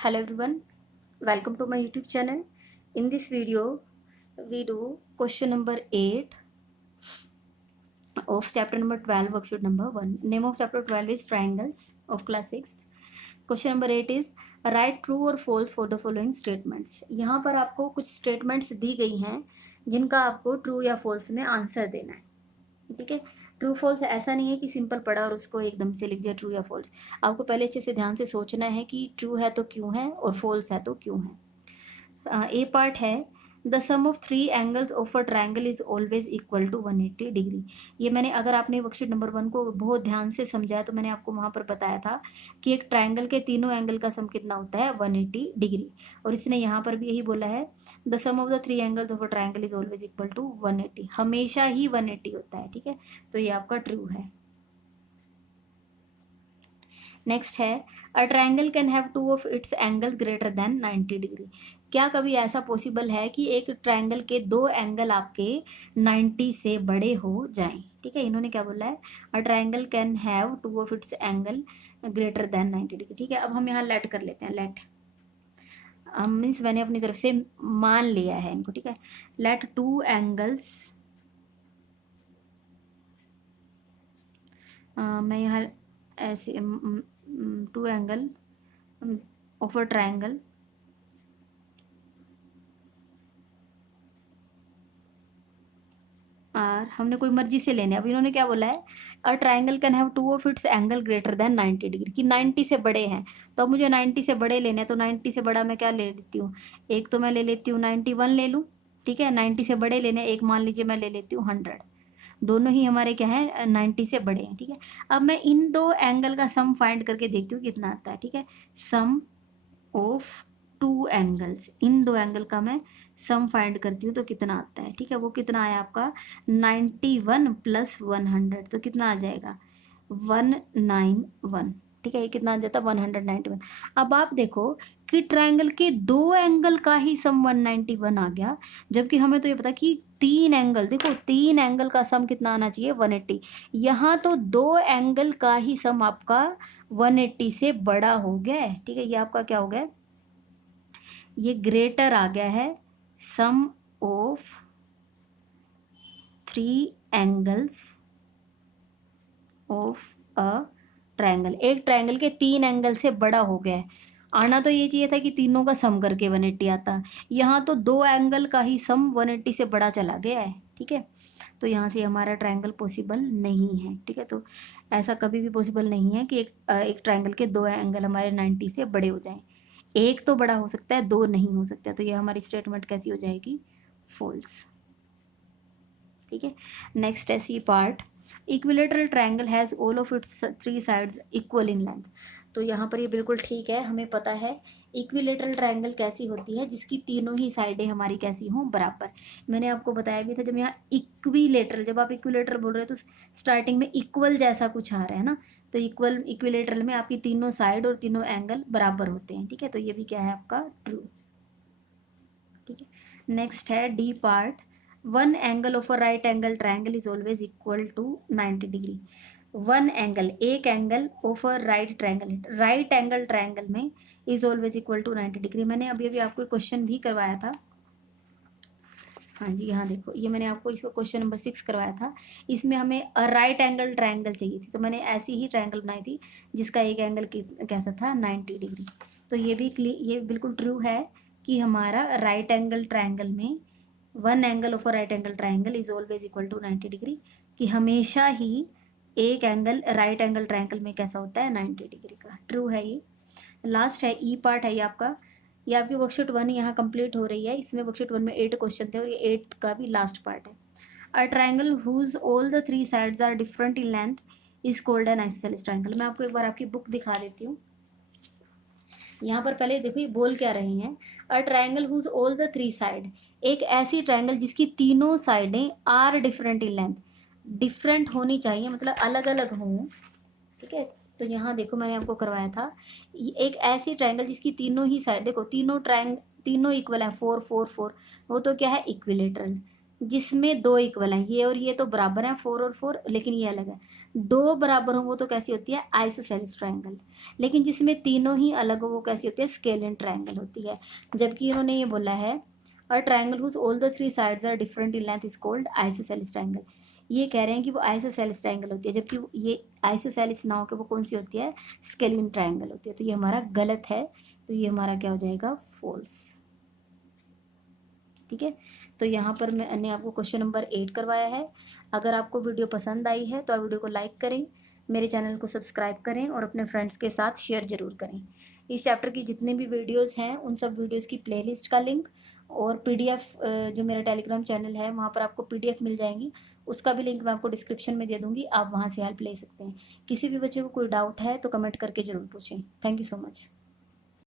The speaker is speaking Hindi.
Hello everyone, welcome to my YouTube channel. In this video, we do question number 8 of chapter number 12, worksheet number 1. Name of chapter 12 is Triangles of class 6th. Question number 8 is write true or false for the following statements. यहाँ पर आपको कुछ statements दी गई हैं जिनका आपको true या false में आंसर देना है. ठीक है, ट्रू फॉल्स ऐसा नहीं है कि सिंपल पढ़ा और उसको एकदम से लिख दिया ट्रू या फॉल्स. आपको पहले अच्छे से ध्यान से सोचना है कि ट्रू है तो क्यों है और फॉल्स है तो क्यों है. ए पार्ट है the sum of 3 angles of a triangle is always equal to 180 degree. ये मैंने, अगर आपने वर्कशीट नंबर 1 को बहुत ध्यान से समझा तो मैंने आपको वहाँ पर बताया था कि एक ट्रायंगल के तीनों एंगल का सम कितना होता है 180 डिग्री. और इसने यहाँ पर भी यही बोला है the sum of the 3 angles of a triangle is always equal to 180. हमेशा ही 180 होता है. ठीक है, तो ये आपका ट्रू है. नेक्स्ट है a triangle can have two of its angles greater than 90 degree. क्या कभी ऐसा पॉसिबल है कि एक ट्रायंगल के दो एंगल आपके 90 से बड़े हो जाएं. ठीक है, इन्होंने क्या बोला है a triangle can have two of its angle greater than 90 degree. ठीक है, अब हम यहाँ लेट कर लेते हैं. लेट मीन्स मैंने अपनी तरफ से मान लिया है इनको. ठीक है, लेट टू एंगल्स, मैं यहाँ ऐसे two angle of a triangle और हमने कोई मर्जी से लेने. अब इन्होंने क्या बोला है a triangle can have two of its angle greater than 90 degree, कि 90 से बड़े हैं. तो अब मुझे 90 से बड़े लेने हैं, तो 90 से बड़ा मैं क्या ले लेती हूँ, एक तो मैं ले लेती हूँ 91 ले लूँ. ठीक है, 90 से बड़े लेने, एक मान लीजिए मैं ले लेती हूँ 100. दोनों ही हमारे क्या है 90 से बड़े हैं. ठीक है, अब मैं इन दो एंगल का सम फाइंड करके देखती हूँ कितना आता है. ठीक है, सम ऑफ टू एंगल्स, इन दो एंगल का मैं सम फाइंड करती हूँ तो कितना आता है. ठीक है, वो कितना आया आपका 91 प्लस 100, तो कितना आ जाएगा 191. ठीक है, ये कितना आ जाता है 191. अब आप देखो कि ट्रायंगल के दो एंगल का ही सम 191 आ गया, जबकि हमें तो ये पता कि तीन एंगल, देखो तीन एंगल का सम कितना आना चाहिए 180. यहाँ तो दो एंगल का ही सम आपका 180 से बड़ा हो गया है. ठीक है, ये आपका क्या हो गया, ये ग्रेटर आ गया है sum of 3 angles of a triangle. एक ट्रायंगल के 3 एंगल से बड़ा हो गया है. आना तो ये चाहिए था कि तीनों का सम करके 180 आता. यहाँ तो दो एंगल का ही सम 180 से बड़ा चला गया है. ठीक है, तो यहाँ से हमारा ट्रायंगल पॉसिबल नहीं है. ठीक है, तो ऐसा कभी भी पॉसिबल नहीं है कि एक ट्रायंगल के दो एंगल हमारे 90 से बड़े हो जाएं. एक तो बड़ा हो सकता है, दो नहीं हो सकता. तो ये हमारी स्टेटमेंट कैसी हो जाएगी, फॉल्स. ठीक है, नेक्स्ट है C part equilateral triangle has all of its 3 sides equal in length. तो यहाँ पर ये बिल्कुल ठीक है, हमें पता है इक्विलेटरल ट्रायंगल कैसी होती है, जिसकी तीनों ही साइडें हमारी कैसी हों, बराबर. मैंने आपको बताया भी था जब यहाँ इक्विलेटरल, जब आप इक्विलेटरल बोल रहे हो तो स्टार्टिंग में इक्वल जैसा कुछ आ रहा है ना, तो इक्विलेटरल में आपकी तीनों साइड और तीनों एंगल बराबर होते हैं. ठीक है, तो ये भी क्या है आपका ट्रू. ठीक है, नेक्स्ट है D part one angle of a right angle triangle is always equal to 90 degree. One angle, एक angle of a right triangle, right angle triangle में is always equal to 90 degree. मैंने अभी अभी आपको क्वेश्चन भी करवाया था. हाँ जी, यहाँ देखो, ये मैंने आपको इसको क्वेश्चन नंबर 6 करवाया था. इसमें हमें राइट एंगल ट्रायंगल चाहिए थी, तो मैंने ऐसी ही ट्रायंगल बनाई थी जिसका एक एंगल कैसा था 90 डिग्री. तो ये भी ये बिल्कुल ट्रू है कि हमारा राइट एंगल ट्रायंगल में one angle of a right angle triangle is always equal to 90 degree, कि हमेशा ही एक एंगल राइट एंगल ट्रायंगल में कैसा होता है 90 डिग्री का. ट्रू है ये. लास्ट है ई पार्ट है ये आपकी वर्कशीट 1 यहाँ कंप्लीट हो रही है. इसमें वर्कशीट 1 में 8 क्वेश्चन थे और ये 8th का भी लास्ट पार्ट है. A triangle whose all the 3 sides are different in length is called an isosceles triangle. मैं आपको एक बार आपकी बुक दिखा देती हूँ. यहाँ पर पहले देखो ये बोल क्या रहे हैं, a triangle whose all the 3 side, एक ऐसी ट्रायंगल जिसकी तीनों साइडें are different in length, different होनी चाहिए मतलब अलग अलग हों. ठीक है, तो यहाँ देखो मैंने आपको करवाया था एक ऐसी ट्रायंगल जिसकी तीनों ही साइड, देखो तीनों इक्वल है 4 4 4, वो तो क्या है इक्विलेटरल. जिसमें दो इक्वल हैं, ये और ये तो बराबर हैं, 4 और 4, लेकिन ये अलग है। दो बराबर हो वो तो कैसी होती है, आइसोसेलेस ट्रायंगल। लेकिन जिसमें तीनों ही अलग हो वो कैसी होती है, स्केलियन ट्रायंगल होती है। जबकि इन्होंने ये बोला है a triangle whose all the three sides are different in length is called isosceles triangle. ये कह रहे हैं कि वो आइसोसेलेस ट्रायंगल होती है, जबकि ये आइसोसेलेस ना होकर वो कौन सी होती है, स्केलियन ट्रायंगल होती है। तो ये हमारा गलत है, तो ये हमारा क्या हो जाएगा, फॉल्स। ठीक है, तो यहाँ पर मैंने आपको क्वेश्चन नंबर 8 करवाया है। अगर आपको वीडियो पसंद आई है तो आप वीडियो को लाइक करें, मेरे चैनल को सब्सक्राइब करें और अपने फ्रेंड्स के साथ शेयर ज़रूर करें। इस चैप्टर की जितने भी वीडियोस हैं उन सब वीडियोस की प्लेलिस्ट का लिंक और पीडीएफ, जो मेरा टेलीग्राम चैनल है वहाँ पर आपको पीडीएफ मिल जाएंगी, उसका भी लिंक मैं आपको डिस्क्रिप्शन में दे दूँगी, आप वहाँ से हेल्प ले सकते हैं। किसी भी बच्चे को कोई डाउट है तो कमेंट करके ज़रूर पूछें। Thank you so much.